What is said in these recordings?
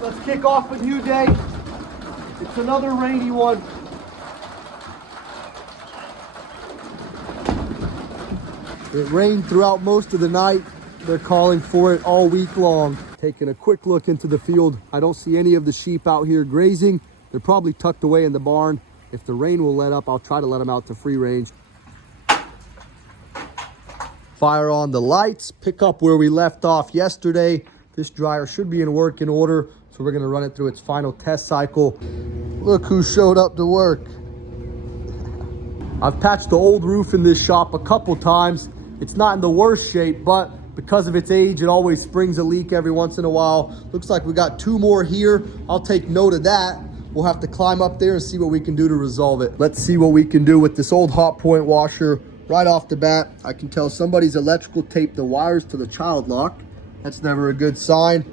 Let's kick off a new day. It's another rainy one. It rained throughout most of the night. They're calling for it all week long. Taking a quick look into the field. I don't see any of the sheep out here grazing. They're probably tucked away in the barn. If the rain will let up, I'll try to let them out to free range. Fire on the lights, pick up where we left off yesterday. This dryer should be in working order, so we're gonna run it through its final test cycle. Look who showed up to work. I've patched the old roof in this shop a couple times. It's not in the worst shape, but because of its age, it always springs a leak every once in a while. Looks like we got 2 more here. I'll take note of that. We'll have to climb up there and see what we can do to resolve it. Let's see what we can do with this old hot point washer. Right off the bat, I can tell somebody's electrical taped the wires to the child lock. That's never a good sign.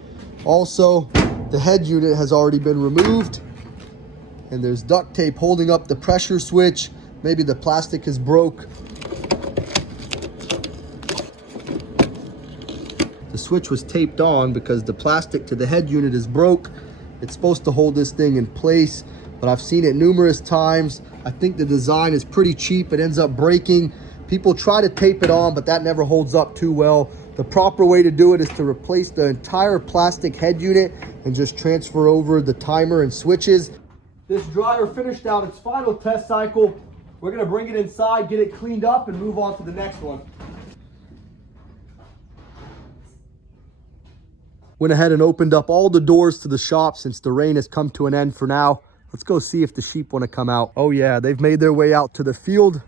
Also, the head unit has already been removed, and there's duct tape holding up the pressure switch. Maybe the plastic is broke. The switch was taped on because the plastic to the head unit is broke. It's supposed to hold this thing in place, but I've seen it numerous times. I think the design is pretty cheap. It ends up breaking. People try to tape it on, but that never holds up too well. The proper way to do it is to replace the entire plastic head unit and just transfer over the timer and switches. This dryer finished out its final test cycle. We're gonna bring it inside, get it cleaned up, and move on to the next one. Went ahead and opened up all the doors to the shop since the rain has come to an end for now. Let's go see if the sheep want to come out. Oh yeah, they've made their way out to the field.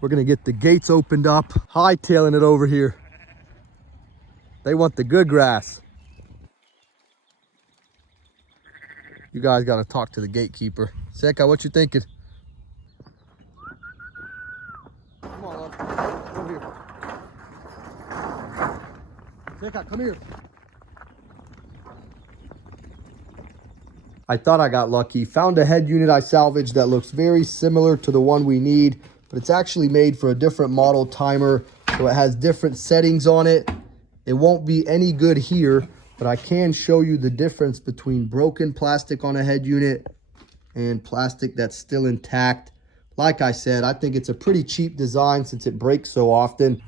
We're gonna get the gates opened up, hightailing it over here. They want the good grass. You guys gotta talk to the gatekeeper. Seka, what you thinking? Come on, love. Over here. Seka, come here. I thought I got lucky. Found a head unit I salvaged that looks very similar to the one we need, but it's actually made for a different model timer, so it has different settings on it. It won't be any good here, but I can show you the difference between broken plastic on a head unit and plastic that's still intact. Like I said, I think it's a pretty cheap design since it breaks so often.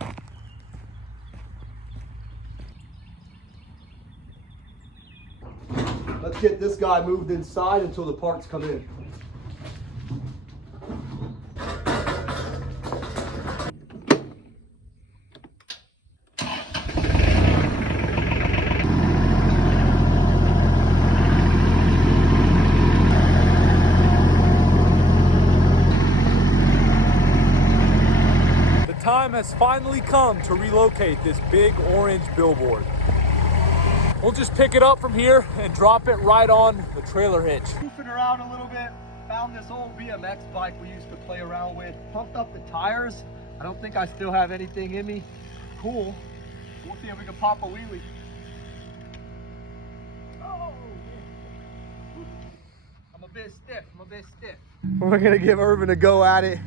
Let's get this guy moved inside until the parts come in. The time has finally come to relocate this big orange billboard. We'll just pick it up from here and drop it right on the trailer hitch. Goofing around a little bit, found this old BMX bike we used to play around with. Pumped up the tires. I don't think I still have anything in me. Cool. We'll see if we can pop a wheelie. Oh, I'm a bit stiff. We're gonna give Irvin a go at it.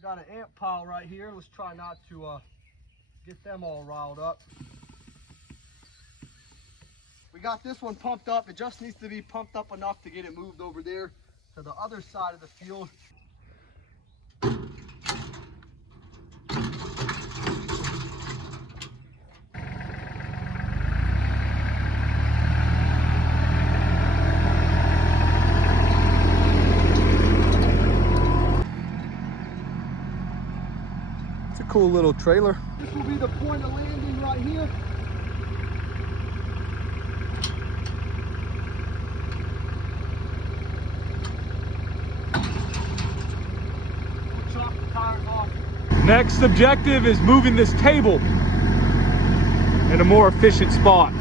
Got an ant pile right here. Let's try not to get them all riled up. We got this one pumped up. It just needs to be pumped up enough to get it moved over there to the other side of the field. Cool little trailer. This will be the point of landing right here. We'll chop the tires off. Next objective is moving this table in a more efficient spot.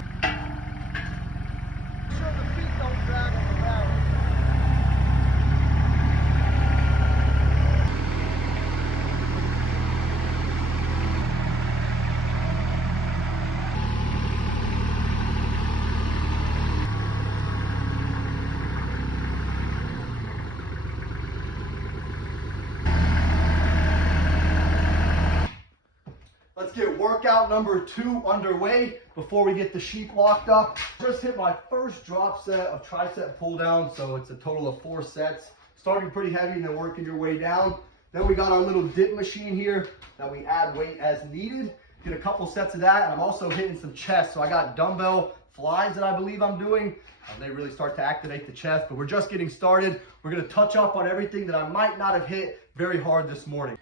get workout number 2 underway before we get the sheep locked up. Just hit my first drop set of tricep pull down, so it's a total of 4 sets. Starting pretty heavy and then working your way down. Then we got our little dip machine here that we add weight as needed. Get a couple sets of that, and I'm also hitting some chest. So I got dumbbell flies that I believe I'm doing. They really start to activate the chest, but we're just getting started. We're gonna touch up on everything that I might not have hit very hard this morning.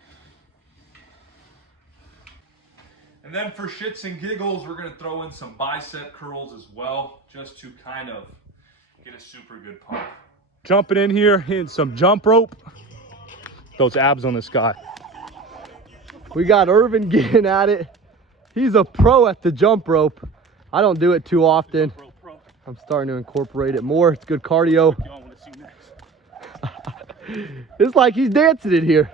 And then for shits and giggles, we're gonna throw in some bicep curls as well, just to kind of get a super good pump. Jumping in here, hitting some jump rope. Those abs on this guy. We got Irvin getting at it. He's a pro at the jump rope. I don't do it too often. I'm starting to incorporate it more. It's good cardio. It's like he's dancing in here.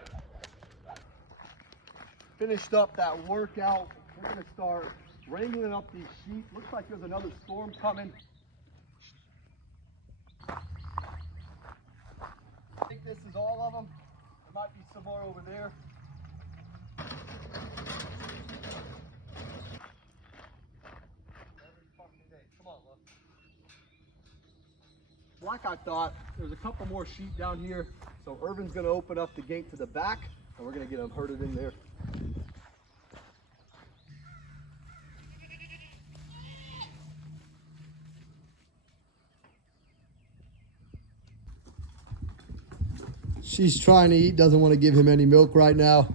Finished up that workout. We're gonna start wrangling up these sheep. Looks like there's another storm coming. I think this is all of them. There might be some more over there. Every fucking day. Come on, look. Like I thought, there's a couple more sheep down here. So Irvin's gonna open up the gate to the back and we're gonna get them herded in there. She's trying to eat, doesn't want to give him any milk right now.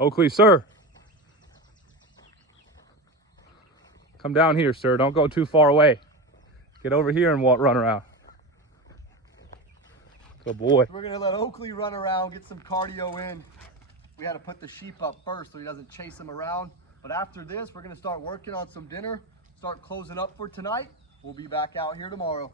Oakley, sir. Come down here, sir. Don't go too far away. Get over here and run around. Good boy. We're going to let Oakley run around, get some cardio in. We had to put the sheep up first so he doesn't chase him around. But after this, we're going to start working on some dinner, start closing up for tonight. We'll be back out here tomorrow.